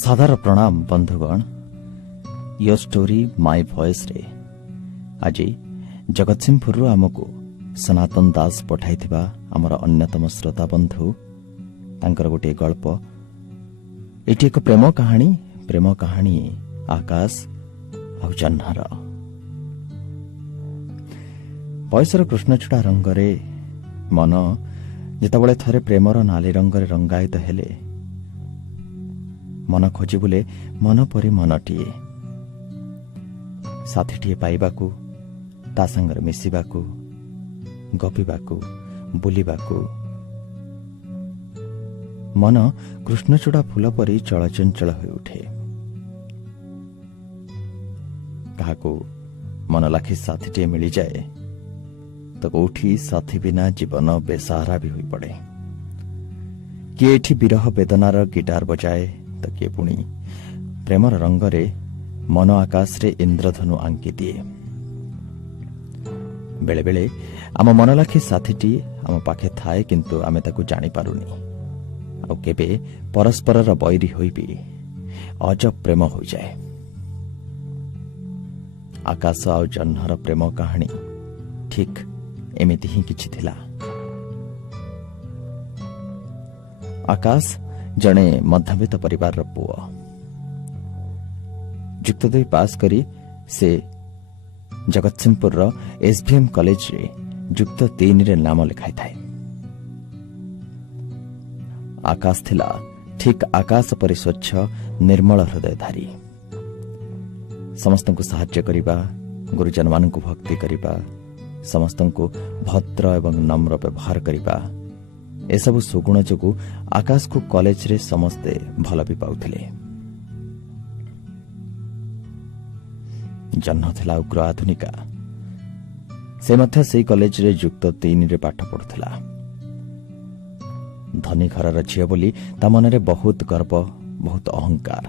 सादर प्रणाम बंधुगण। यो स्टोरी माय भॉइस रे आज जगतसिंहपुर आमको सनातन दास पठाई आमर अन्यतम श्रोता बंधु तांकर गोटे गल्प। एटी एक प्रेम कहानी आकाश आ जह्नर। बयसर कृष्णचूड़ा रंगरे मन जितेबाला थरे प्रेमर नाली रंगरे रंगायित हेले मन खोजी बुले मन परी मनटीए साथीटीए पाइबाकू ता संगरे मिसिबाकू गपिबाकू बुलिबाकू मन कृष्णचूड़ा फूल परी चलचंचल हो उठे। काहाकू मन लाखी साथीटीए मिली जाए तो कौठी साथी बिना जीवन बेसहारा भी हुई पड़े। किए एठी विरह वेदनार गिटार बजाए तो किए पुणी प्रेमर रंगरे मन आकाश रे इंद्रधनु आंकी दिए। बेले बेले आम मन लाखी साथीटी आम पाखे थाए किंतु आमे ताकू जानी पारुनी। आ केबे परस्परर बैरी होई भी अजब प्रेम हो जाए। आकाश आ जह्नर प्रेम कहानी ठीक एमिति ही किछि थिला। आकाश जणे मध्यवित्त परिवार पुओ। जुक्त 2 पास करी से जगतसिंहपुर एसभीएम कॉलेज रे जुक्त 3 रे नाम लिखाई थाए। आकाश थिला ठीक आकाश परि स्वच्छ निर्मल हृदयधारी। समस्त को सहाय्य करिबा, गुरुजन मान को भक्ति करिबा, समस्त को भद्र एवं नम्र व्यवहार करिबा, एसबु सुगुण जोगु आकाश को कॉलेज रे समस्ते भल भी पाउथिले। जह्न थिला उग्र आधुनिका। से मध्य से कॉलेज रे जुक्त 3 रे पाठ पढुथिला। धनी घरर झियो बोली ता मनरे बहुत गर्व, बहुत अहंकार।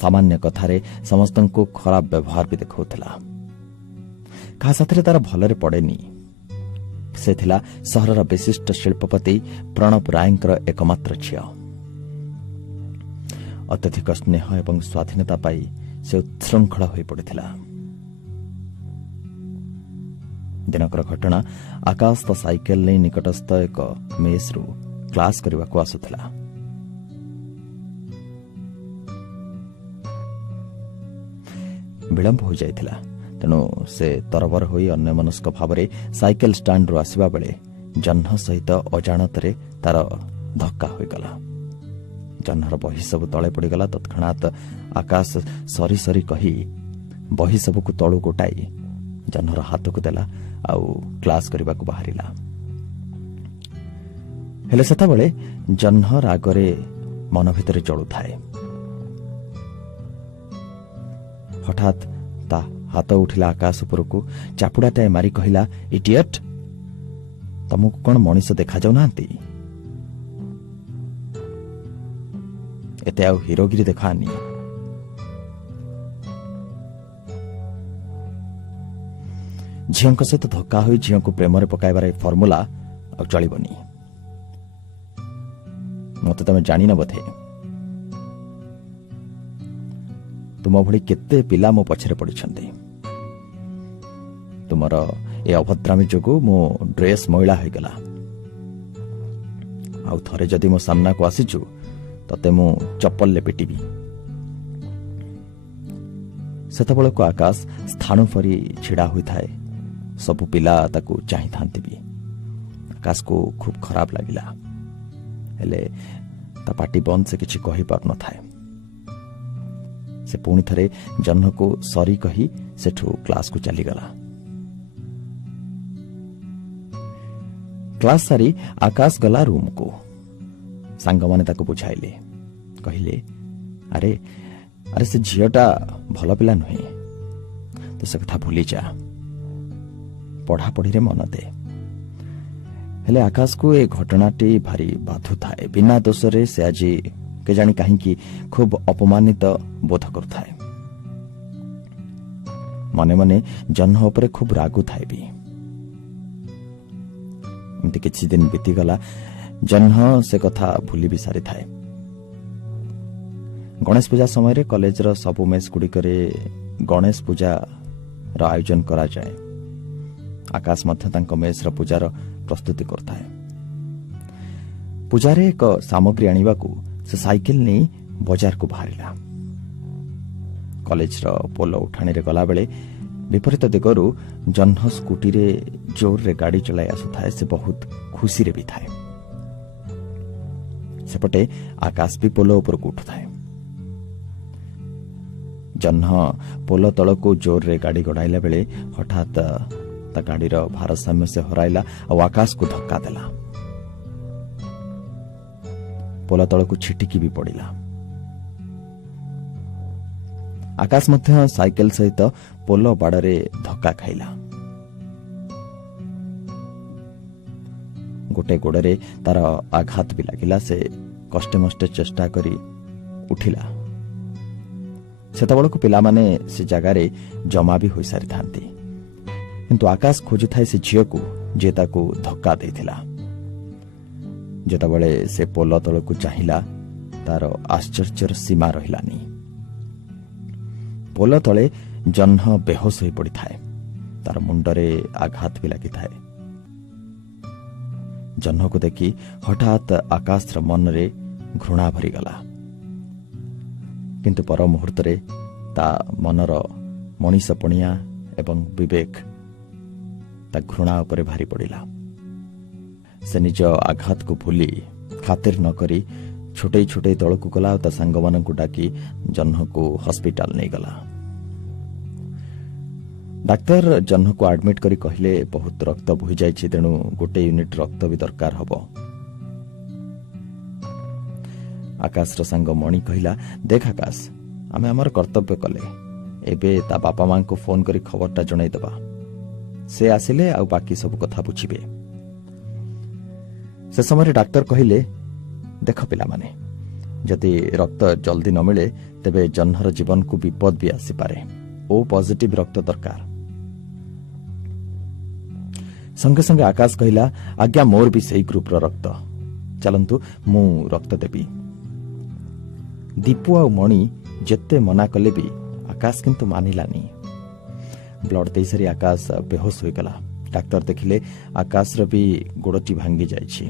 सामान्य कथारे समस्तन को खराब व्यवहार भी देखौथिला। कहा साथरे तार भलरे पड़ेनी। से थिला सहरर विशिष्ट शिल्पपति प्रणव रायंकर एकमात्र झियो। अत्यधिक स्नेह एवं स्वाधीनता पाई से उत्सृंखल होई पड़िथिला। दिनकर घटना आकाश तो साइकेल नै निकटस्थ एक मेस रु क्लास करबा को आसुथिला। विलंब हो जाइथिला। तेणु से तरबर होई अन्यमनस्क भावरे साइकेल स्टाण्ड रु आसिबा बेले जह्न सहित अजाणतरे तार धक्का होइगला। जह्नर बही सब तले पड़ीगला। तत्क्षणात आकाश सरी सरी कही बही सबको तळु गोटाई जह्नर हाथ को देला आउ क्लास करबा को बाहरिला। हेले सेता बेले जह्न रागरे मन भितरे जळु थाए। हठात ता हाथ उठिला आकाश उपरकू चापुड़ाटाए मारी कहिला, इडियट, तुमको कौन मनीष देखा जाऊ नांती? एते आउ हिरोगिरी देखानी। झियों सहित धक्का होई झियों को प्रेम पकाइबार फर्मुला आ चलिबनी। मते तमे जानी न बोधे। तुम भली केते पिला मो पछरे पड़िछन्ते। तुमर ए अभद्रामी जोगु मो ड्रेस मैला हो गला। आउ थरे जदि मो सामना को आसीचु तते मो चप्पल ले पिटिबी। सेतबेले को आकाश स्थानु फरी छिड़ा होई थाए। सब पिला ताकू चाहि थांती भी। आकाश को खूब खराब लागिला। हेले ता पार्टी बंद से किछि कहि पार न थाए। से पुणी थरे जह्न को सॉरी कही सेठू क्लास को चली गला। क्लास सारी आकाश गला रूम को। सांग माने ताको बुझाइले। कहिले, अरे अरे से झियोटा भल पिला नुहे, तो से कथा भूली जा, पढ़ापढ़ी रे मन दे। हेले आकाश को ए घटनाटी भारी बाधु थाए। बिना दोषरे से आज के जानी कहीं खूब अपमानित बोध करुए। मने मने जह्न उपरे खूब रागु थाए भी। एमती किछि दिन बीतीगला। जह्न से कथा भूली भी सारी थाए। गणेश पूजा समय कॉलेजर सबु मेस गुड़िकरे गणेश पूजार आयोजन करा जाए। आकाश मेस पूजार प्रस्तुति करताए। पूजारे एक सामग्री आनिबाकू से साइकेल नहीं बजार को बाहरिला। कॉलेज पोल उठाणी रे गला बेले विपरीत दिगरु जह्न स्कूटी रे जोर रे गाड़ी चलाई आसुथाए। से बहुत खुशी रे भी थाए। सेपटे आकाश भी पोल ऊपर को उठुथाए। जह्न पोल तल को जोर रे गाड़ी गड़ाइला बेले हठात ता गाड़ीर भारसाम्य से हराइला और आकाश को धक्का देला। पोल तल को छिटिकी भी पड़िला। आकाश मध्य साइकेल सहित पोल बाड़े धक्का खाइला। गोटे गोड़े तार आघात भी लगिला। से कष्टे मष्टे चेष्टा करी उठिला। सेतबेलକୁ पिलामाने से जगार जमा भी हो सारी थांती। किंतु आकाश खोजुथाए से झील को जे ताकू धक्का देथिला। जेतबेले से पोल तल को चाहिला तार आश्चर्यर सीमा रहिलानी। पोल तले जह्न बेहोश हो पड़ी थाए। तार मुंडरे आघात भी लगी थाए। जह्न को देखी हठात आकाश मन रे घृणा भरीगला। किंतु पर मुहूर्त रे ता मनर मनीषपणिया एवं विवेक ता घृणा उपरे भारी पड़िला। से निज आघात को भूली खातिर न करी छुटे छुटे तल को गला। ता सांग मान को डाकी जह्न को हॉस्पिटल नहीं गला। डाक्तर जह्न को एडमिट करी कहले बहुत रक्त बोही जाइछि। तेणु गोटे यूनिट रक्त भी दरकार हबो। आकाश रो सांग मणि कहला देख आकाश आमे हमर कर्तव्य कले। एबे ता बापा मां को फोन करी खबरटा जणाई देबा। से आसिले आ बाकी सब कथा बुझिबे। से समय डाक्टर कहले देख पिला माने जदि रक्त जल्दी न मिले तेबे जह्नर जीवन को विपद भी आसी पारे। ओ पॉजिटिव रक्त दरकार। संगे संगे आकाश कहला आज्ञा मोर भी सही ग्रुप रो रक्त। चलंतु मु रक्त देबी। दीपू आ मणि जेते मना कले भी आकाश किंतु मानिलानी। ब्लड दे सारी आकाश बेहोश हो गला। डाक्टर देखिले आकाश रो भी गोड़टी भांगी जाइछि।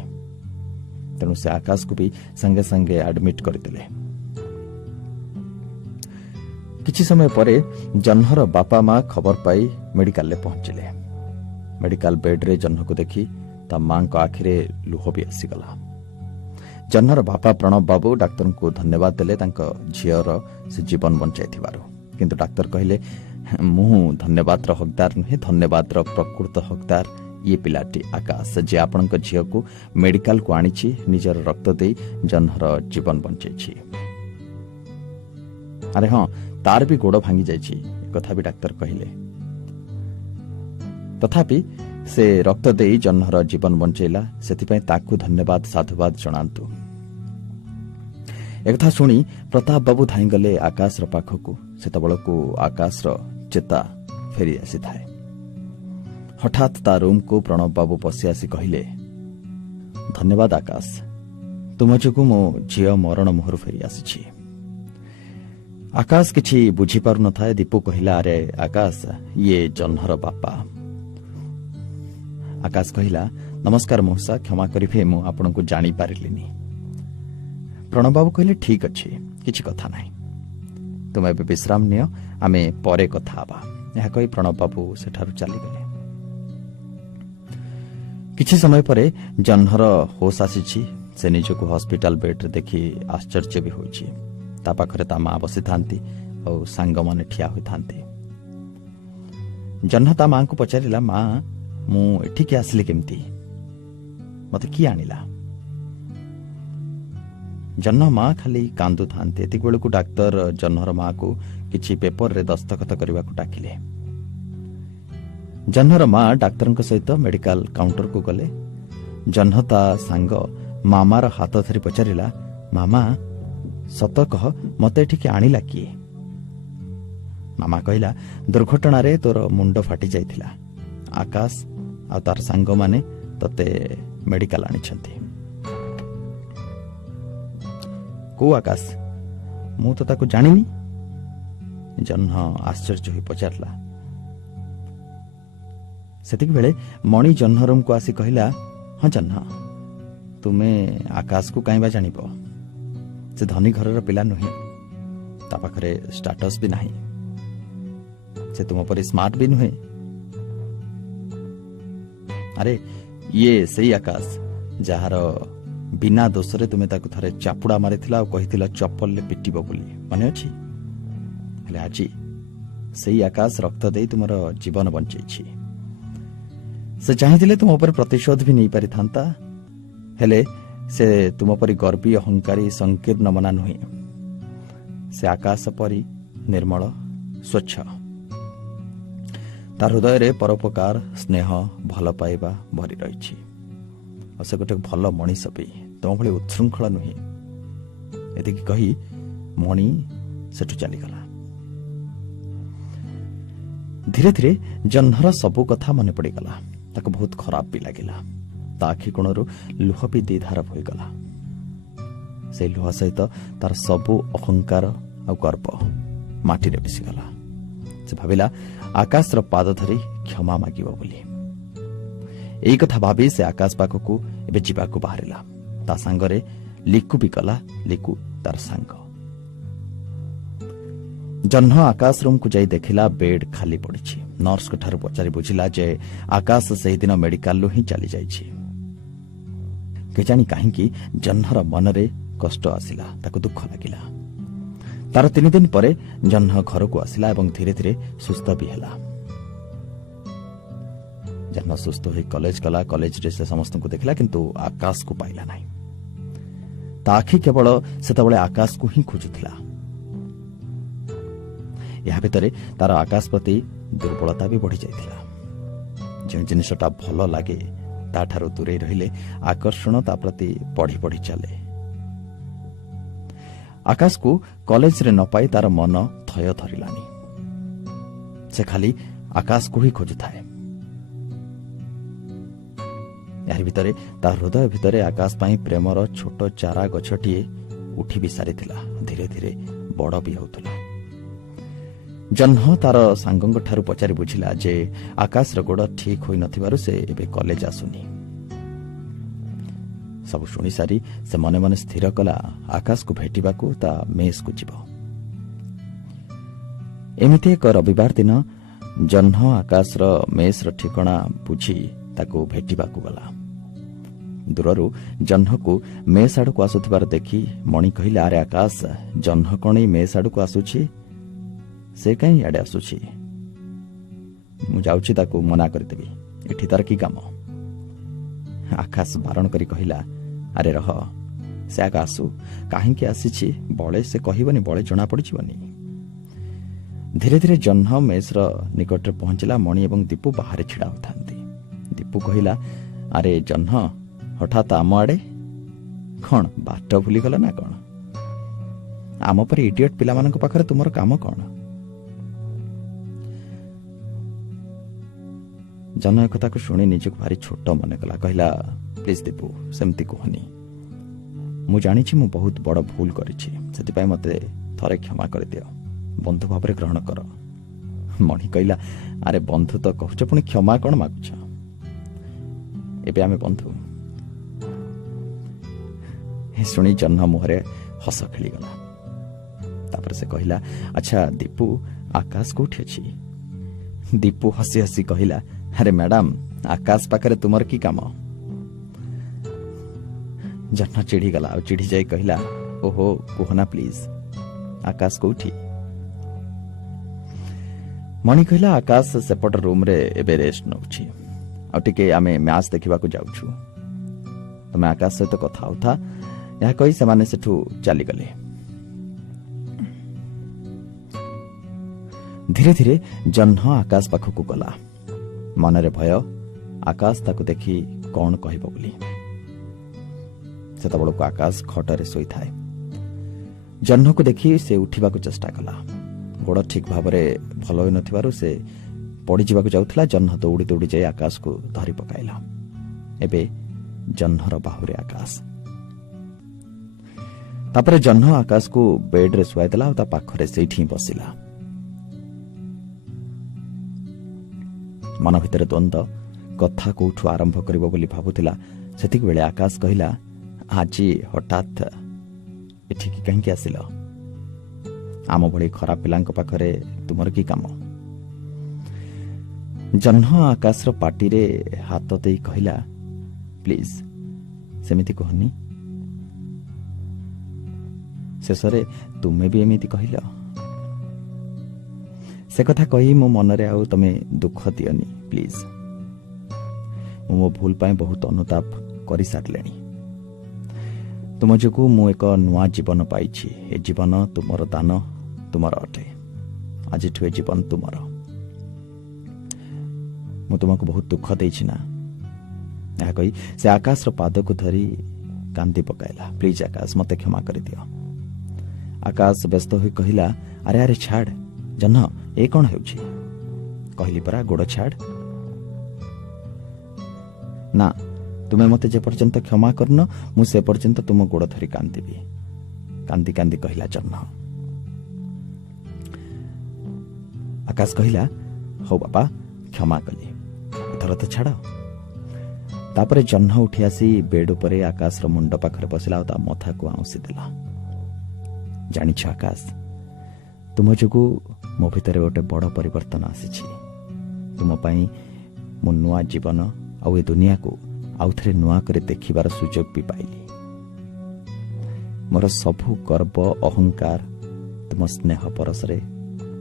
तेणु से आकाश को भी संगे संगे एडमिट करदेले। किछि समय परे जह्नर बापा मां खबर पाई मेडिकल ले पहुंचले। मेडिकल बेड रे जह्न को देखी ता मां को आखिरे लुह भी आसीगला। जह्नर बापा प्रणव बाबू डाक्टर को धन्यवाद देले तांको झियर से जीवन बंचाई थिबारो। किंतु डाक्टर कहले मु धन्यवाद रो हकदार नुहे। धन्यवाद रो प्रकृत हकदार ये पिलाटी आकाश जे आपनक झियो को मेडिकल को आनिछि। निजर रक्त दे जह्नर जीवन बंचाइछि। अरे हाँ तार भी गोड़ भांगी जाइछि कथा भी डाक्टर कहले। तथापि से रक्त दे जह्नर जीवन बंचैला। सेथिपई ताकू धन्यवाद साधुवाद जणांतु। एक था शुणी प्रताप बाबू धाई गले आकाश पाखकू। सेतबेलକୁ आकाश चेता फेरी आसी थाए। हठात ता रूम को प्रणव बाबू पशि आसी कहले धन्यवाद आकाश तुम जोगु मो झियो मरण मुहर फेरी आसी। आकाश किछि बुझी पारु न थाए। दीपू कहला अरे आकाश ये जह्नर बापा। आकाश कहला नमस्कार मौसा क्षमा करिबे मु आपनकु जानि पारिलिनी। प्रणव बाबू कहले ठीक अछि किछि कथा नाही। तुम एबे विश्राम नियो आमे परे कथा हबा। यह कहि प्रणव बाबू सेठारु चली गले। किछि समय परे जह्नर होश आसीछि। से निजको हॉस्पिटल बेड रे देखि आश्चर्य भी होइछि। ता पाखरे ता मां बसी थांती और सांग माने ठिया होई थांती। जह्न ता मां को पचारिला मां मु एठी के आसली केमती मते की आनिला। जह्न मां खाली कांदु थांते। एतिक बेलକୁ डाक्टर जह्नर मां को किछि पेपर रे दस्तखत करबा को डाकिले। जह्नर मां डाक्टर सहित मेडिकल काउंटर को गले। जह्न ता सांग मामार हाथ धरी पचारिला मामा सत कह मते एठी के आनिला किए। मामा कहला दुर्घटना रे तोर मुंड फाटी जाइथिला। आकाश आ तार सांग माने तते मेडिकल आनिछंती। को आकाश ମୁଁ ତ ତାକୁ ଜାଣିନି। ଜହ୍ନ ଆଶ୍ଚର୍ଯ୍ୟ ହୋଇ ପଚାରିଲା। ସେତିକିବେଳେ ମଣି ଜହ୍ନ ରୁମ୍କୁ ଆସି କହିଲା, ହଁ ଜହ୍ନ, ତୁମେ ଆକାଶକୁ କାହିଁ ବା ଜାଣିବ? ସେ ଧନୀ ଘରର ପିଲା ନୁହେଁ, ତା ପାଖରେ ଷ୍ଟାଟସ୍ ବି ନାହିଁ, ସେ ତୁମ ପରି ସ୍ମାର୍ଟ ବି ନୁହେଁ। ଆରେ ଇଏ ସେଇ ଆକାଶ ଯାହାର ବିନା ଦୋଷରେ ତୁମେ ତାକୁ ଥରେ ଚାପୁଡ଼ା ମାରିଥିଲ ଆଉ କହିଥିଲ ଚପଲରେ ପିଟିବ ବୋଲି, ମନେ ଅଛି? ହେଲେ ଆଜି ସେଇ ଆକାଶ ରକ୍ତ ଦେଇ ତୁମର ଜୀବନ ବଞ୍ଚେଇଛି। ସେ ଚାହିଁଥିଲେ ତୁମ ଉପରେ ପ୍ରତିଶୋଧ ବି ନେଇପାରିଥାନ୍ତା, ହେଲେ ସେ ତୁମ ପରି ଗର୍ବୀ, ଅହଙ୍କାରୀ, ସଂକୀର୍ଣ୍ଣ ମନା ନୁହେଁ। ସେ ଆକାଶ ପରି ନିର୍ମଳ, ସ୍ୱଚ୍ଛ। ତା ହୃଦୟରେ ପରୋପକାର, ସ୍ନେହ, ଭଲ ପାଇବା ଭରି ରହିଛି। ଆଉ ସେ ଗୋଟେ ଭଲ ମଣିଷ ବି, ତୁମ ଭଳି ଉଚ୍ଛୃଙ୍ଖଳ ନୁହେଁ। ଏତିକି କହି ମଣି ସେଠୁ ଚାଲିଗଲା। ଧୀରେ ଧୀରେ ଜହ୍ନର ସବୁ କଥା ମନେ ପଡ଼ିଗଲା। ତାକୁ ବହୁତ ଖରାପ ବି ଲାଗିଲା। ତା ଆଖି କୋଣରୁ ଲୁହ ବି ଦିଧାର ହୋଇଗଲା। ସେଇ ଲୁହ ସହିତ ତାର ସବୁ ଅହଙ୍କାର ଆଉ ଗର୍ବ ମାଟିରେ ମିଶିଗଲା। ସେ ଭାବିଲା ଆକାଶର ପାଦ ଧରି କ୍ଷମା ମାଗିବ ବୋଲି। ଏଇ କଥା ଭାବି ସେ ଆକାଶ ପାଖକୁ ଏବେ ଯିବାକୁ ବାହାରିଲା। ତା ସାଙ୍ଗରେ ଲିକୁ ବି ଗଲା। ଲିକୁ ତାର ସାଙ୍ଗ। ଜହ୍ନ ଆକାଶ ରୁମ୍କୁ ଯାଇ ଦେଖିଲା ବେଡ୍ ଖାଲି ପଡ଼ିଛି। ନର୍ସଙ୍କ ଠାରୁ ପଚାରି ବୁଝିଲା ଯେ ଆକାଶ ସେହିଦିନ ମେଡିକାଲରୁ ହିଁ ଚାଲିଯାଇଛି। କେଜାଣି କାହିଁକି ଜହ୍ନର ମନରେ କଷ୍ଟ ଆସିଲା, ତାକୁ ଦୁଃଖ ଲାଗିଲା। ତାର 3 ଦିନ ପରେ ଜହ୍ନ ଘରକୁ ଆସିଲା ଏବଂ ଧୀରେ ଧୀରେ ସୁସ୍ଥ ବି ହେଲା। ଜହ୍ନ ସୁସ୍ଥ ହୋଇ କଲେଜ ଗଲା। କଲେଜରେ ସେ ସମସ୍ତଙ୍କୁ ଦେଖିଲା, କିନ୍ତୁ ଆକାଶକୁ ପାଇଲା ନାହିଁ। ତା ଆଖି କେବଳ ସେତେବେଳେ ଆକାଶକୁ ହିଁ ଖୋଜୁଥିଲା। ଏହା ଭିତରେ ତାର ଆକାଶ ପ୍ରତି ଦୁର୍ବଳତା ବି ବଢ଼ିଯାଇଥିଲା। ଯେଉଁ ଜିନିଷଟା ଭଲ ଲାଗେ ତାଠାରୁ ଦୂରେଇ ରହିଲେ ଆକର୍ଷଣ ତା ପ୍ରତି ବଢ଼ି ବଢ଼ି ଚାଲେ। ଆକାଶକୁ କଲେଜରେ ନ ପାଇ ତାର ମନ ଥୟ ଧରିଲାନି। ସେ ଖାଲି ଆକାଶକୁ ହିଁ ଖୋଜୁଥାଏ। ଏହାରି ଭିତରେ ତା ହୃଦୟ ଭିତରେ ଆକାଶ ପାଇଁ ପ୍ରେମର ଛୋଟ ଚାରା ଗଛଟିଏ ଉଠି ବି ସାରିଥିଲା। ଧୀରେ ଧୀରେ ବଡ଼ ବି ହେଉଥିଲା। ଜହ୍ନ ତାର ସାଙ୍ଗଙ୍କଠାରୁ ପଚାରି ବୁଝିଲା ଯେ ଆକାଶର ଗୋଡ଼ ଠିକ୍ ହୋଇନଥିବାରୁ ସେ ଏବେ କଲେଜ ଆସୁନି। ସବୁ ଶୁଣିସାରି ସେ ମନେ ମନେ ସ୍ଥିର କଲା ଆକାଶକୁ ଭେଟିବାକୁ ତା ମେସ୍କୁ ଯିବ। ଏମିତି ଏକ ରବିବାର ଦିନ ଜହ୍ନ ଆକାଶର ମେସ୍ର ଠିକଣା ବୁଝି ତାକୁ ଭେଟିବାକୁ ଗଲା। ଦୂରରୁ ଜହ୍ନକୁ ମେସ୍ ଆଡ଼କୁ ଆସୁଥିବାର ଦେଖି ମଣି କହିଲା, ଆରେ ଆକାଶ, ଜହ୍ନ କ'ଣ ଏଇ ମେସ୍ ଆଡ଼କୁ ଆସୁଛି? ସେ କାହିଁ ଇଆଡ଼େ ଆସୁଛି? ମୁଁ ଯାଉଛି ତାକୁ ମନା କରିଦେବି। ଏଠି ତାର କି କାମ? ଆକାଶ ବାରଣ କରି କହିଲା, ଆରେ ରହ, ସେ ଆଗ ଆସୁ। କାହିଁକି ଆସିଛି ବଳେ ସେ କହିବନି, ବଳେ ଜଣା ପଡ଼ିଯିବନି। ଧୀରେ ଧୀରେ ଜହ୍ନ ମେସ୍ର ନିକଟରେ ପହଞ୍ଚିଲା। ମଣି ଏବଂ ଦୀପୁ ବାହାରେ ଛିଡ଼ା ହୋଇଥାନ୍ତି। ଦୀପୁ କହିଲା, ଆରେ ଜହ୍ନ, ହଠାତ୍ ଆମ ଆଡ଼େ କ'ଣ? ବାଟ ଭୁଲିଗଲ ନା କ'ଣ? ଆମ ପରି ଇଡିଅଟ୍ ପିଲାମାନଙ୍କ ପାଖରେ ତୁମର କାମ କ'ଣ? ଜହ୍ନ ଏକଥାକୁ ଶୁଣି ନିଜକୁ ଭାରି ଛୋଟ ମନେ କଲା। କହିଲା, ପ୍ଲିଜ୍ ଦୀପୁ, ସେମିତି କୁହନି। ମୁଁ ଜାଣିଛି ମୁଁ ବହୁତ ବଡ଼ ଭୁଲ କରିଛି, ସେଥିପାଇଁ ମୋତେ ଥରେ କ୍ଷମା କରିଦିଅ। ବନ୍ଧୁ ଭାବରେ ଗ୍ରହଣ କର। ମଣି କହିଲା, ଆରେ ବନ୍ଧୁ ତ କହୁଛ, ପୁଣି କ୍ଷମା କ'ଣ ମାଗୁଛ? ଏବେ ଆମେ ବନ୍ଧୁ। ଶୁଣି ଜହ୍ନ ମୁହଁରେ ହସ ଖେଳିଗଲା। ତାପରେ ସେ କହିଲା, ଆଚ୍ଛା ଦୀପୁ, ଆକାଶ କୋଉଠି ଅଛି? ଦୀପୁ ହସି ହସି କହିଲା, ଆରେ ମ୍ୟାଡାମ, ଆକାଶ ପାଖରେ ତୁମର କି କାମ? ଜହ୍ନ ଚିଡ଼ିଗଲା ଆଉ ଚିଡ଼ି ଯାଇ କହିଲା, ଓହୋ, କୁହନା ପ୍ଲିଜ, ଆକାଶ କୋଉଠି? ମଣି କହିଲା, ଆକାଶ ସେପଟ ରୁମ୍ରେ ଏବେ ରେଷ୍ଟ ନେଉଛି। ଆଉ ଟିକେ ଆମେ ମ୍ୟାଚ୍ ଦେଖିବାକୁ ଯାଉଛୁ। ତମେ ଆକାଶ ସହିତ କଥା ହଉଥା। ଏହା କହି ସେମାନେ ସେଠୁ ଚାଲିଗଲେ। ଧୀରେ ଧୀରେ ଜହ୍ନ ଆକାଶ ପାଖକୁ ଗଲା। ମନରେ ଭୟ, ଆକାଶ ତାକୁ ଦେଖି କ'ଣ କହିବ ବୋଲି। ସେତେବେଳକୁ ଆକାଶ ଖଟରେ ଶୋଇଥାଏ। ଜହ୍ନକୁ ଦେଖି ସେ ଉଠିବାକୁ ଚେଷ୍ଟା କଲା। ଗୋଡ଼ ଠିକ୍ ଭାବରେ ଭଲ ହୋଇନଥିବାରୁ ସେ ପଡ଼ିଯିବାକୁ ଯାଉଥିଲା। ଜହ୍ନ ଦୌଡ଼ି ଦୌଡ଼ି ଯାଇ ଆକାଶକୁ ଧରି ପକାଇଲା। ଏବେ ଜହ୍ନର ବାହୁରେ ଆକାଶ। ତାପରେ ଜହ୍ନ ଆକାଶକୁ ବେଡ୍ରେ ଶୁଆଇଦେଲା ଆଉ ତା ପାଖରେ ସେଇଠି ହିଁ ବସିଲା। ମନ ଭିତରେ ଦ୍ୱନ୍ଦ୍ୱ, କଥା କୋଉଠୁ ଆରମ୍ଭ କରିବ ବୋଲି ଭାବୁଥିଲା। ସେତିକିବେଳେ ଆକାଶ କହିଲା, ଆଜି ହଠାତ୍ ଏଠିକି କାହିଁକି ଆସିଲ? ଆମ ଭଳି ଖରାପ ପିଲାଙ୍କ ପାଖରେ ତୁମର କି କାମ? ଜହ୍ନ ଆକାଶର ପାଟିରେ ହାତ ଦେଇ କହିଲା, ପ୍ଲିଜ୍ ସେମିତି କୁହନି। ଶେଷରେ ତୁମେ ବି ଏମିତି କହିଲ। ସେ କଥା କହି ମୋ ମନରେ ଆଉ ତମେ ଦୁଃଖ ଦିଅନି ପ୍ଲିଜ୍। ମୁଁ ମୋ ଭୁଲ ପାଇଁ ବହୁତ ଅନୁତାପ କରିସାରିଲେଣି। ତୁମ ଯୋଗୁଁ ମୁଁ ଏକ ନୂଆ ଜୀବନ ପାଇଛି। ଏ ଜୀବନ ତୁମର ଦାନ, ତୁମର ଅଟେ। ଆଜିଠୁ ଏ ଜୀବନ ତୁମର। ମୁଁ ତୁମକୁ ବହୁତ ଦୁଃଖ ଦେଇଛି ନା? ଏହା କହି ସେ ଆକାଶର ପାଦକୁ ଧରି କାନ୍ଦି ପକାଇଲା। ପ୍ଲିଜ୍ ଆକାଶ, ମୋତେ କ୍ଷମା କରିଦିଅ। ଆକାଶ ବ୍ୟସ୍ତ ହୋଇ କହିଲା, ଆରେ ଆରେ ଛାଡ଼ ଜହ୍ନ, ଏ କ'ଣ ହେଉଛି? କହିଲି ପରା, ଗୋଡ଼ ଛାଡ଼। ନା, ତୁମେ ମୋତେ ଯେ ପର୍ଯ୍ୟନ୍ତ କ୍ଷମା କରିନ ମୁଁ ସେ ପର୍ଯ୍ୟନ୍ତ ତୁମ ଗୋଡ଼ ଧରି କାନ୍ଦିବି। କାନ୍ଦି କାନ୍ଦି କହିଲା ଜହ୍ନ। ଆକାଶ କହିଲା, ହଉ ବାପା, କ୍ଷମା କଲି, ଏଥର ତ ଛାଡ଼। ତାପରେ ଜହ୍ନ ଉଠି ଆସି ବେଡ୍ ଉପରେ ଆକାଶର ମୁଣ୍ଡ ପାଖରେ ବସିଲା ଆଉ ତା ମଥାକୁ ଆଉଁସି ଦେଲା। ଜାଣିଛ ଆକାଶ, ତୁମ ଯୋଗୁଁ ମୋ ଭିତରେ ଗୋଟେ ବଡ଼ ପରିବର୍ତ୍ତନ ଆସିଛି। ତୁମ ପାଇଁ ମୁଁ ନୂଆ ଜୀବନ ଆଉ ଏ ଦୁନିଆକୁ ଆଉଥରେ ନୂଆ କରି ଦେଖିବାର ସୁଯୋଗ ବି ପାଇଲି। ମୋର ସବୁ ଗର୍ବ ଅହଙ୍କାର ତୁମ ସ୍ନେହ ପରଶରେ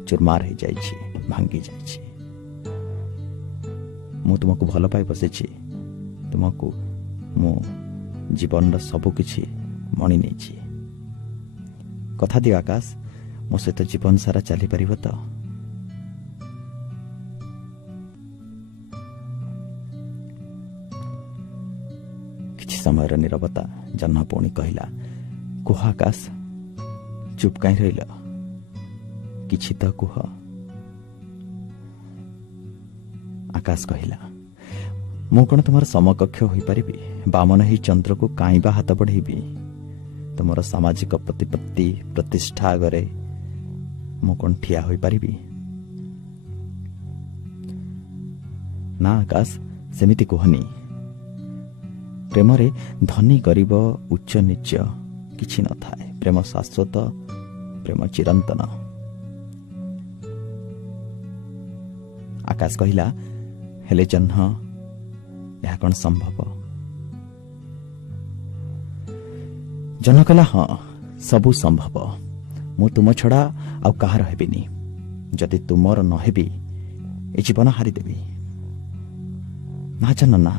ଚୁରମାର ହେଇଯାଇଛି, ଭାଙ୍ଗି ଯାଇଛି। ମୁଁ ତୁମକୁ ଭଲ ପାଇ ବସିଛି। ତୁମକୁ ମୁଁ ଜୀବନର ସବୁ କିଛି ମଣି ନେଇଛି। କଥା ଦିଅ ଆକାଶ, ମୋ ସହିତ ଜୀବନ ସାରା ଚାଲିପାରିବ ତ? କିଛି ସମୟର ନୀରବତା। ଜହ୍ନ ପୁଣି କହିଲା, କୁହ ଆକାଶ, ଚୁପ୍ କାହିଁ ରହିଲ? କିଛି ତ କୁହ। ଆକାଶ କହିଲା, ମୁଁ କ'ଣ ତୁମର ସମକକ୍ଷ ହୋଇପାରିବି? ବାମନ ଏହି ଚନ୍ଦ୍ରକୁ କାହିଁ ବା ହାତ ବଢ଼େଇବି? ତୁମର ସାମାଜିକ ପ୍ରତିପତ୍ତି ପ୍ରତିଷ୍ଠା ଆଗରେ ମୁଁ କ'ଣ ଠିଆ ହୋଇପାରିବି? ନା ଆକାଶ, ସେମିତି କୁହନି। ପ୍ରେମରେ ଧନୀ ଗରିବ ଉଚ୍ଚ ନିଚ କିଛି ନଥାଏ। ପ୍ରେମ ଶାଶ୍ୱତ, ପ୍ରେମ ଚିରନ୍ତନ। ଆକାଶ କହିଲା, ହେଲେ ଜହ୍ନ, ଏହା କ'ଣ ସମ୍ଭବ? ଜହ୍ନ କହିଲା, ହଁ, ସବୁ ସମ୍ଭବ। ମୁଁ ତୁମ ଛଡ଼ା ଆଉ କାହାର ହେବିନି। ଯଦି ତୁମର ନ ହେବି, ଏ ଜୀବନ ହାରିଦେବି। ନା ଜହ୍ନ, ନା।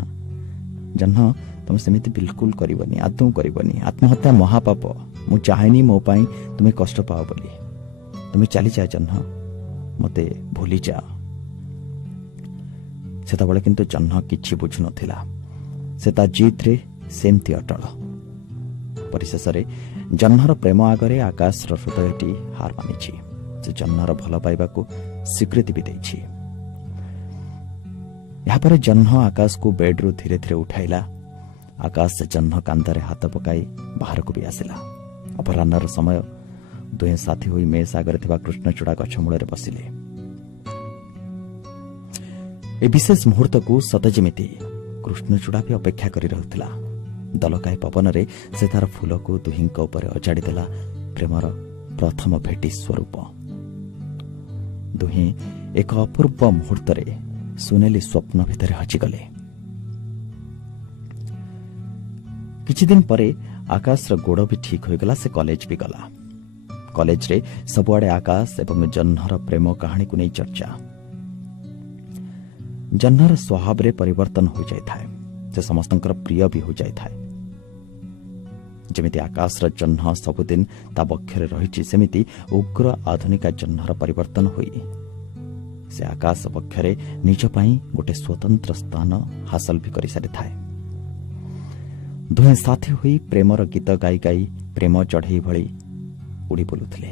ଜହ୍ନ, ତୁମେ ସେମିତି ବିଲକୁଲ କରିବନି, ଆଦୌ କରିବନି। ଆତ୍ମହତ୍ୟା ମହାପାପ। ମୁଁ ଚାହେଁନି ମୋ ପାଇଁ ତୁମେ କଷ୍ଟ ପାଅ ବୋଲି। ତୁମେ ଚାଲିଯାଅ ଜହ୍ନ, ମୋତେ ଭୁଲିଯାଅ। ସେତେବେଳେ କିନ୍ତୁ ଜହ୍ନ କିଛି ବୁଝୁନଥିଲା। ସେ ତା ଜିଦ୍ରେ ସେମିତି ଅଟଳ। ପରିଶେଷରେ ଜହ୍ନର ପ୍ରେମ ଆଗରେ ଆକାଶର ହୃଦୟଟି ହାର ମାନିଛି। ସେ ଜହ୍ନର ଭଲ ପାଇବାକୁ ସ୍ୱୀକୃତି ବି ଦେଇଛି। ଏହାପରେ ଜହ୍ନ ଆକାଶକୁ ବେଡ୍ରୁ ଧୀରେ ଧୀରେ ଉଠାଇଲା। ଆକାଶ ଜହ୍ନ କାନ୍ଧରେ ହାତ ପକାଇ ବାହାରକୁ ବି ଆସିଲା। ଅପରାହ୍ନର ସମୟ। ଦୁହେଁ ସାଥୀ ହୋଇ ମେସ୍ ଆଗରେ ଥିବା କୃଷ୍ଣଚୂଡ଼ା ଗଛ ମୂଳରେ ବସିଲେ। ଏ ବିଶେଷ ମୁହୂର୍ତ୍ତକୁ ସତେ ଯେମିତି କୃଷ୍ଣଚୂଡ଼ା ବି ଅପେକ୍ଷା କରି ରହୁଥିଲା। ଦଲକାଏ ପବନରେ ସେ ତାର ଫୁଲକୁ ଦୁହିଁଙ୍କ ଉପରେ ଅଜାଡ଼ି ଦେଲା। ପ୍ରେମର ପ୍ରଥମ ଭେଟି ସ୍ୱରୂପ। ଦୁହେଁ ଏକ ଅପୂର୍ବ ମୁହୂର୍ତ୍ତରେ ସୁନେଲି ସ୍ୱପ୍ନ ଭିତରେ ହଜିଗଲେ। କିଛିଦିନ ପରେ ଆକାଶର ଗୋଡ଼ ବି ଠିକ୍ ହୋଇଗଲା। ସେ କଲେଜ ବି ଗଲା। କଲେଜରେ ସବୁଆଡ଼େ ଆକାଶ ଏବଂ ଜହ୍ନର ପ୍ରେମ କାହାଣୀକୁ ନେଇ ଚର୍ଚ୍ଚା। ଜହ୍ନର ସ୍ୱଭାବରେ ପରିବର୍ତ୍ତନ ହୋଇଯାଇଥାଏ। ସେ ସମସ୍ତଙ୍କର ପ୍ରିୟ ବି ହୋଇଯାଇଥାଏ। ଯେମିତି ଆକାଶର ଜହ୍ନ ସବୁଦିନ ତା ବକ୍ଷରେ ରହିଛି, ସେମିତି ଉଗ୍ର ଆଧୁନିକା ଜହ୍ନର ପରିବର୍ତ୍ତନ ହୋଇ ସେ ଆକାଶ ବକ୍ଷରେ ନିଜ ପାଇଁ ଗୋଟେ ସ୍ୱତନ୍ତ୍ର ସ୍ଥାନ ହାସଲ ବି କରିସାରିଥାଏ। ଦୁହେଁ ସାଥୀ ହୋଇ ପ୍ରେମର ଗୀତ ଗାଇ ଗାଇ ପ୍ରେମ ଚଢ଼େଇ ଭଳି ଉଡ଼ି ବୁଲୁଥିଲେ।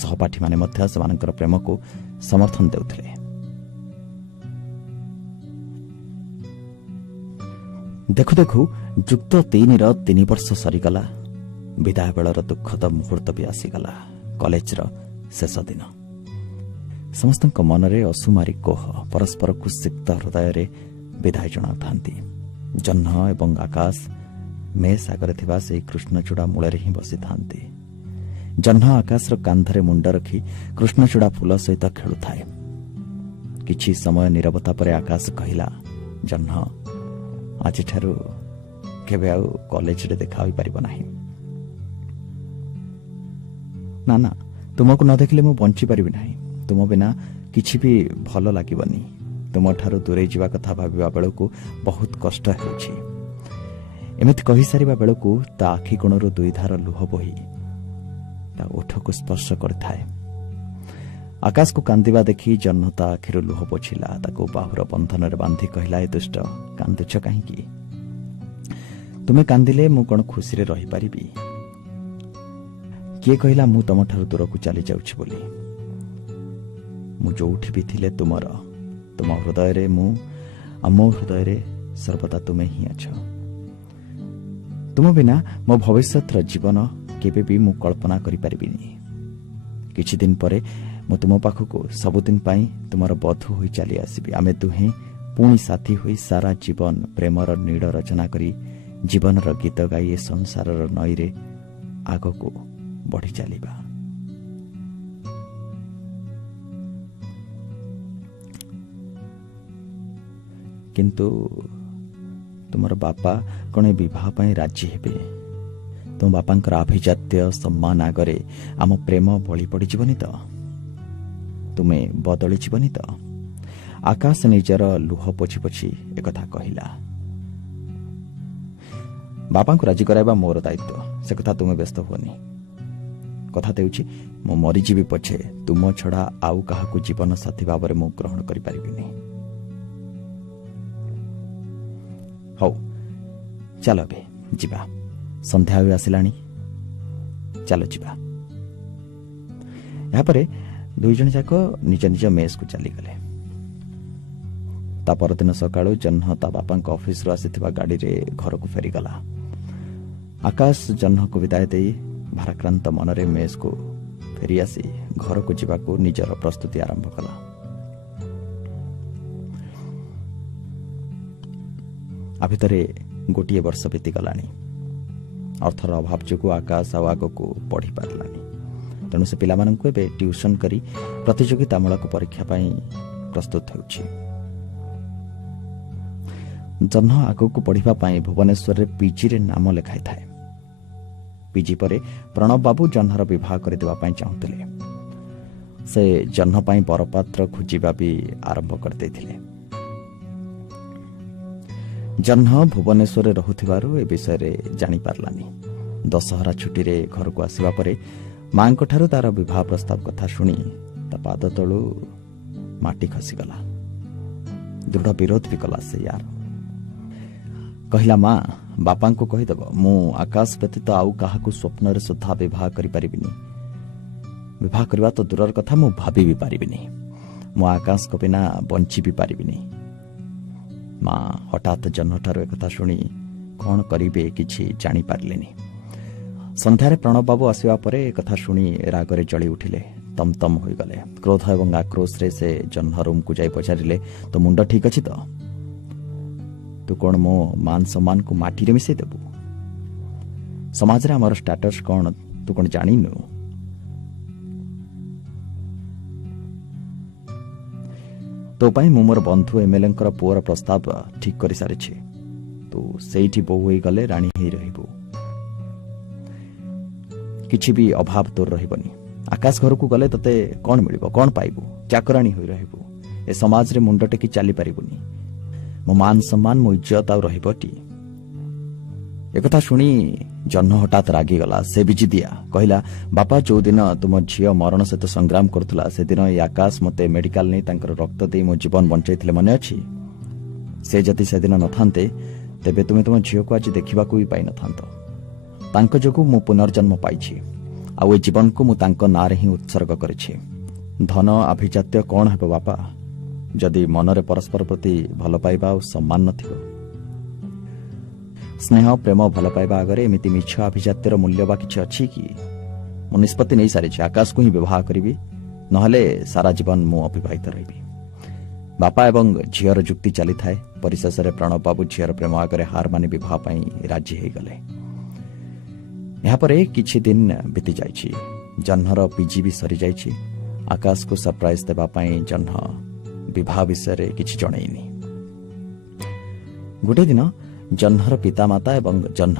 ସହପାଠୀମାନେ ମଧ୍ୟ ସେମାନଙ୍କର ପ୍ରେମକୁ ସମର୍ଥନ ଦେଉଥିଲେ। ଦେଖୁ ଦେଖୁ ଯୁକ୍ତ 3ର 3 ବର୍ଷ ସରିଗଲା। विदाय बेलर दुखद मुहूर्त भी आसीगला। कॉलेजर शेष दिन समस्त मनरे असुमारी कोह परस्पर को सिक्त हृदय विदाय जनाउथांती। जह्न एवं आकाश मेस आगरे थिबा से कृष्णचूड़ा मूଳରେ ହିଁ ବସିଥାନ୍ତି। जह्न आकाशर कांधरे मुंड रखी कृष्णचूड़ा फूल सहित खेलुଥାଏ। किछि समय नीरवता परे आकाश कहिला, जह्न आजिठारु केबे आउ कॉलेज रे देखा होई परिबो नाही। ना ना, तुमको न देखिले मु बंची परिबि नाही। तुम बिना किछि भी भल लागिबनी। तुम ठारु दूरे जीवा कथा भाबिबा बेलकु बहुत कष्ट हेउछि। एमिति कहि सारिबा बेलकु ता आखि कोणरु दुई धार लुह बोही ता ओठको स्पर्श करथाए। आकाश को कांदिबा देखि जह्न ता आखिरु लुह पोछिला। ताको बाहुर बंधन रे बांधी कहिला, ए दुष्ट कांदुछ काहेकि? तुमे कांदिले मु कोन खुशी रे रहि परिबी? किए कहिला मु तम ठारु दूर को चली जाउछि बोली? मु जोउठी भी थिले तुम हृदय रे मु मो हृदय रे सर्वदा तुमे ही अछ। तुम बिना मो भविष्यतर जीवन केबे भी मु कल्पना करि परिबिनी। किछि दिन परे मु तुम पाखकु सबुदिन पाई तुमर बधु होई चली आसीबी। आमे दुहे पुणी साथी होई सारा जीवन प्रेमर नीड़ रचना करी जीवनर गीत गाई संसारर नई रे आगको बढ़ी चलिबा। किंतु तुमर बापा कणे विवाह पाई राजी हेबे? तुम बापांकर अभिजात्य सम्मान आगरे आम प्रेम बळी पड़ी जीवनी तो? तुमे बदली जीवनी तो? आकाश निजर लुह पोछि पोछि एकथा कहिला। बापा को राजी कराइबा मोर दायित्व, से कथा तुमे व्यस्त हुअनी। कथा देउछि मो मरीजीबी पछे तुम छड़ा आउ काहाकू जीवन साथी भाव में मु ग्रहण करि परिबिनी। हौ चल बे जिबा, संध्या होई आसिलानी, चलो जिबा। यहाँ परे दुई जन जाक निज निज मेस को चली गले। ता परदिन सकाळु जह्न ता बापा ऑफिस रो आसीथिबा गाड़ी रे घर को फेरी गला। आकाश जह्न को विदाय देई भाराक्रांत मनरे मेस को फेरी आसी घर को जीवाको निजर प्रस्तुति आरंभ कला। आ भितरे गोटे वर्ष बीती गलानी। अर्थर अभाव जो आकाश आग को पढ़ी पारानी। तेणु से पिला माननकु एबे ट्यूशन करी प्रतियोगितामूलक परीक्षा पाई प्रस्तुत होउछि। जह्न आगको पढ़िबा पाई भुवनेश्वर रे पीजी रे नाम लेखाई थाए। पीजी परे प्रणव बाबू जह्नर विवाह कर देवा पाई चाहुतिले। से जह्न पाई बरपात्र खोजिबा भी आरंभ कर देथिले। जह्न भुवनेश्वर रहुथिबारु ए विषय रे जानि पारलानी। दशहरा छुट्टी रे घर को आसीबा परे मांको ठारु तार विवाह प्रस्ताव कथा सुनी ता पाद तळु माटी खसी गला। दृढ़ विरोध भी कला से यार। कहिला मां बापा को कहीदेव मु आकाश व्यतीत आउ काहाकू स्वप्न रे सुधा विवाह करि परिबिनी। विवाह करबा तो दूरर कथा मु भाबी भी परिबिनी। मु आकाश को बिना बंची भी परिबिनी। मां हठात जह्न ठारु एक कथा सुनी कौन करिबे किछि जानि पारलेनी। संध्यारे प्रणव बाबू आसीबा परे एक कथा सुनी रागरे जळी उठिले, तमतम होई गले। क्रोध एवं आक्रोश रे से जह्न रूम को जाई पचारिले, तो मुंड ठीक अछि तो? तू कौन मो मान सम्मान को माटी रे मिसई देबू? समाज रे हमर स्टेटस कौन तू कौन जानिनु? तो पाई मु मोर बंधु एमएलए पुअर प्रस्ताव ठीक कर सारी। तू सेठी बहु होई गले राणी ही रहिबू। किछि भी अभाव तोर रहिबनी। आकाश घर को गले तते कौन मिलिबो, कौन पाइबू? चाकराणी होई रहिबू। ए समाज रे मुंड टेकी चाली परिबुनी। मो मान सम्मान मो इज्जत आ रहिबटी। एकथा शुणी जह्न हठात रागी गला। से बिजी दिया कहिला, बापा जो दिन तुम झियो मरण सहित संग्राम करथुला से दिन ए आकाश मते मेडिकल नै तांकर रक्त देई मो जीवन बंचाइथिले मने अछि। से जति से दिन नथान्ते तेबे तुमे तुम झियो को आज देखिबाकू भी पाइ नथांतो। तांको जोगु मु पुनर्जन्म पाइछि। आ ए जीवन को मु तांको नारे ही उत्सर्ग करिछि। धन अभिजात्य कौन हेबो बापा जदि मनरे परस्पर प्रति भल पाइबा और सम्मान नथिबो? स्नेह प्रेम भल पाइबा आगे एमती मिछ अभिजातर मूल्य बा किछि अछि कि मु निष्पत्ति नहीं सारी आकाश को ही विवाह करी नहले सारा जीवन मु अविवाहित रही। बापा एवं झीर जुक्ति चली थाए। परिशेष में प्रणव बाबू झीर प्रेम आगे हार मानि विवाह पाई राजी हो गले। यापर किछि दिन बीती जाइछि। जह्नर पीजी भी सरी जाइछि। आकाश को सरप्राइज देबा पाई जह्न विवाह विषय रे किछि जणैनी। गोटे दिन जह्नर पितामाता एवं जह्न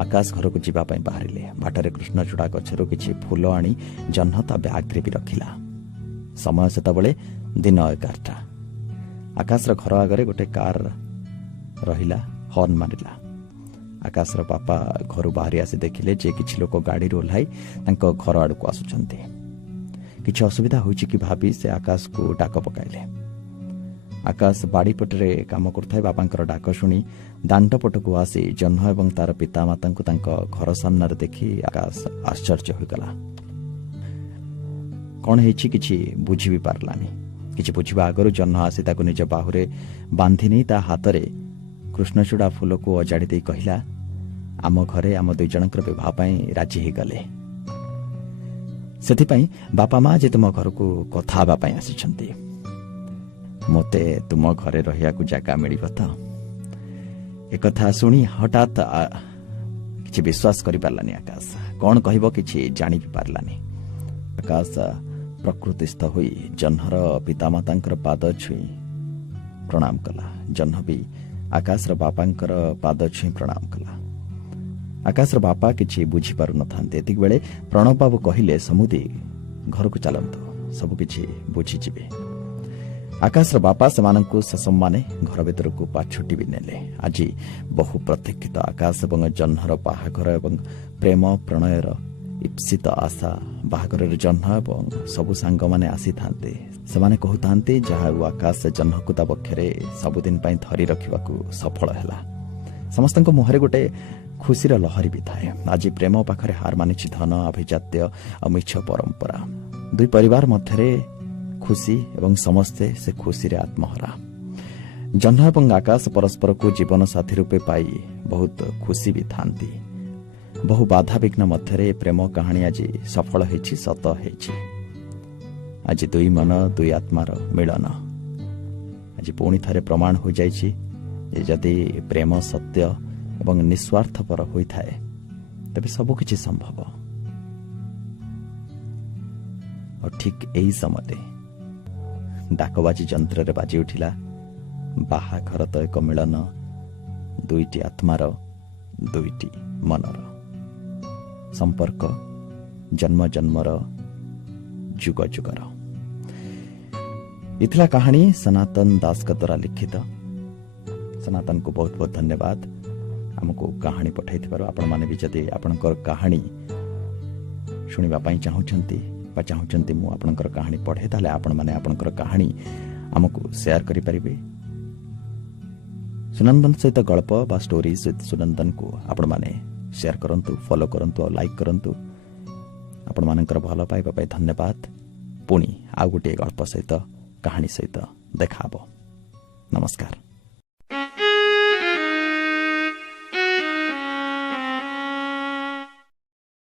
आकाश घर को जीवा पाई बाहरिले। बाटरे कृष्णचूड़ा गछरु किछि फूल आनी जह्न ता ब्याग रे भी रखिला। समय सेतबेले दिन 11टा। आकाशर घर आगे गोटे कार रहिला, हर्न मारिला। आकाशर बापा घर बाहरी आसी देखिले जे किछि लोक गाड़ी ओह्लाई तांको घर आड़ को आसुचंती। किछि असुविधा होइछि कि भाबी से आकाश को डाक पकाइले। आकाश बाड़ी पटरे काम करथाय बापांकर डाक शुणी दांड पटकू आसी जह्न एवं तार पितामाता को तांको घर सामने देखि आकाश आश्चर्य होइगला। कौन हेछि किछि बुझी भी पारलानी। किछि बुझिबा आगरु जह्न आसी ताको निज बाहुरे बांधि नै ता हातरे कृष्णचूड़ा फूल को अजाड़ी दे कहिला, आम घरे आम दुई जनकर विवाह पाई राजी हो गले। सेथिपाई बापा माँ जे तुम घर को कथा हबा पाई आसिछंती। मते तुम घरे रहिया को जगह मिलिबो त? एक कथा सुनी हठात किछि विश्वास करि पारलानी आकाश। कौन कहबो किछि जानि भी पारलानी। आकाश प्रकृतिस्थ होई जह्नर पितामातांकर पाद छुई प्रणाम कला। जह्न भी आकाशर बापांकर पाद छुई प्रणाम कला। आकाशर बापा किछि बुझी पारु नथान्ते। एतिक बेले प्रणव बाबू कहिले समुदी घर को चलंतु, सब किछि बुझी जिबे। आकाशर बापा सेमानंकु ससम्माने घर भीतर को पाछुटी भी नेले। आज बहु प्रतीक्षित आकाश एवं जह्नर बाहाघर एवं प्रेम प्रणयर इप्सित आशा बाहाघर जह्न एवं सबु सांग माने आसी थांते। सेमाने कहूतांते जहा आकाश जह्न को ता पक्षरे सबुदिन पाई धरी रखिबाकू सफल हैला। समस्तक मुहरे गोटे खुशीर लहरी भी थाए। आज प्रेम पाखरे हार मानिछि धन अभिजात्य अमिछ परंपरा। दुई परिवार मध्यरे खुशी एवं समस्ते से खुशी रे आत्महरा। जह्न एवं आकाश परस्पर को जीवन साथी रूपे पाई बहुत खुशी भी थांती। बहु बाधा विघ्न मध्यरे प्रेम कहानी आज सफल हेछि, सत हेछि। आज दुई मन दुई आत्मार मिलन आज पुणी थरे प्रमाण हो जाइछि जे जदि प्रेम सत्य एवं निस्वार्थपर होइथाए तबे सब किछि संभव। और ठीक एही समय डाकबाजी यंत्र रे बाजी उठिला। बाहाघर तो एक मिलन, दुईटी आत्मार दुईटी मनर संपर्क, जन्म जन्मर जुग जुगर। इथला कहानी सनातन दास का द्वारा लिखित। सनातन को बहुत बहुत धन्यवाद हमको कहानी पठाई थिबारो। आपण माने भी जदि आपनकर कहानी शुनिबा पई चाहूचंती मु आपनकर कहानी पढ़े ताले आपण माने आपनकर कहानी हमको शेयर करि परिबे। सुनंदन सहित गल्प बा स्टोरीज विथ सुनंदन को आपण माने शेयर करंतु, फॉलो करंतु और लाइक करंतु। आपण मानकर भल पाइबा पई धन्यवाद। पुणी आ गोटे गल्प सहित कहानी सहित देखाबो। नमस्कार।